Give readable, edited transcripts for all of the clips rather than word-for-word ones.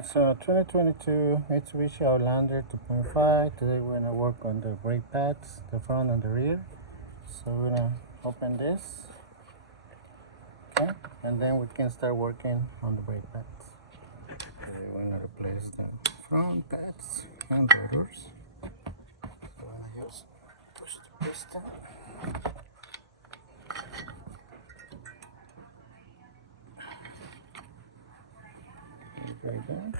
Alright, so 2022 Mitsubishi Outlander 2.5. Today we're gonna work on the brake pads, the front and the rear. So we're gonna open this, okay, and then we can start working on the brake pads. Today we're gonna replace the front pads and rotors. So we're gonna use push the piston. Right there.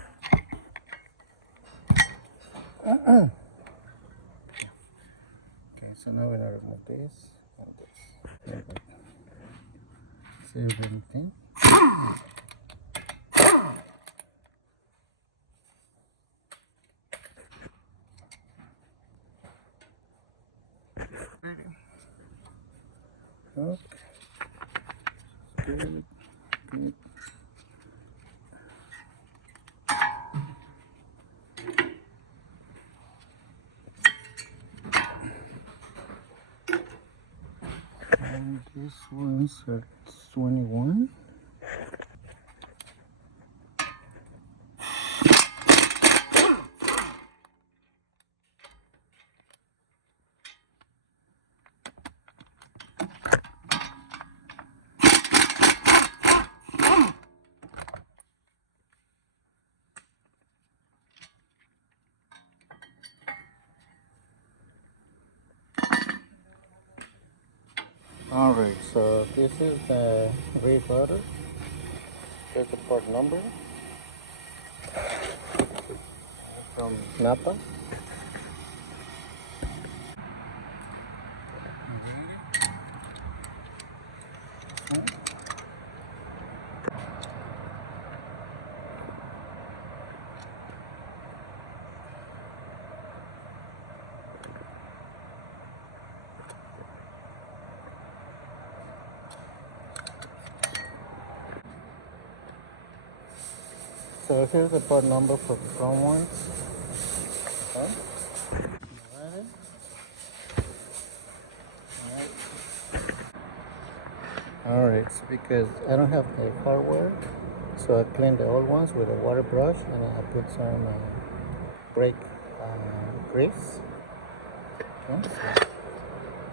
Okay, so now we're gonna remove this and this. Okay. Save everything. Ready? Okay. Good. Good. And this one's at 21. Alright, so this is the rear rotor. Here's the part number from Napa. So here's the part number for the front ones. Okay. Alright. Alright, so because I don't have the hardware, so I cleaned the old ones with a water brush and I put some brake grease. Okay, so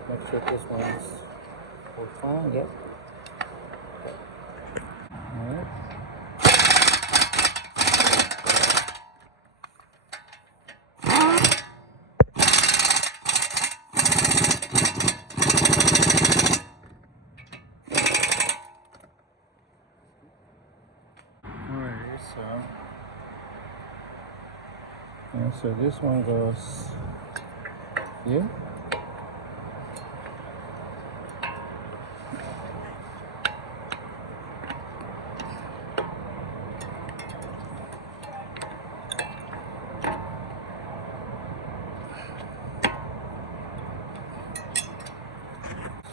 make sure this one's all fine. Yep. Alright. Alright, so this one goes here.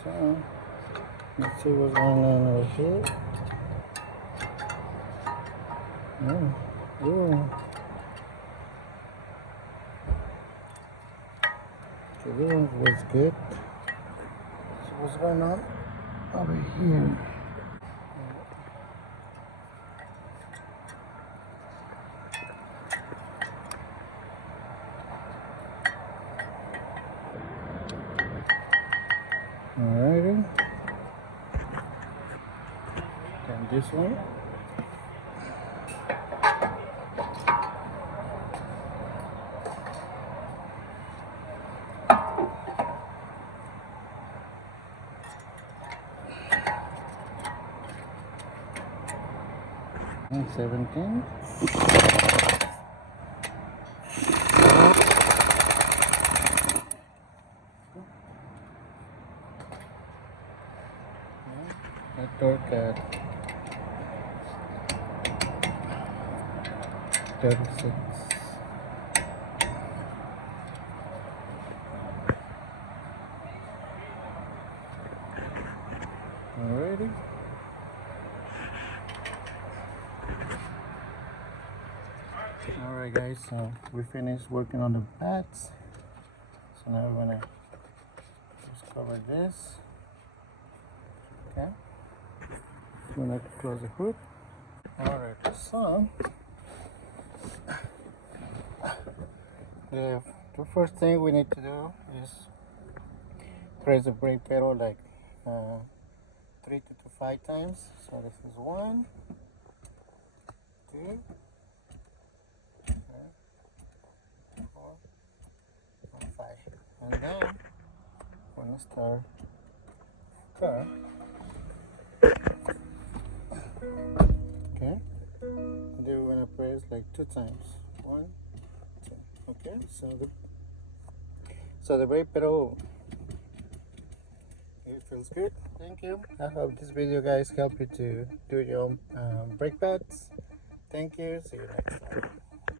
So let's see what's going on over here. Ooh. So this one was good. So what's going on over here? Alrighty. Then this one. And 17. I torque at 36. Alrighty. Alright guys, so we finished working on the pads. So now we're gonna just cover this. Okay. We're gonna close the hood. Alright, so The first thing we need to do is press the brake pedal like 3 to 5 times. So this is 1, 2, 3, 4, and 5. And then we're gonna start car. Okay. And then we're gonna press like 2 times. 1, 2. Okay. So the brake pedal, it feels good. Thank you. I hope this video guys help you to do your own brake pads. Thank you. See you next time.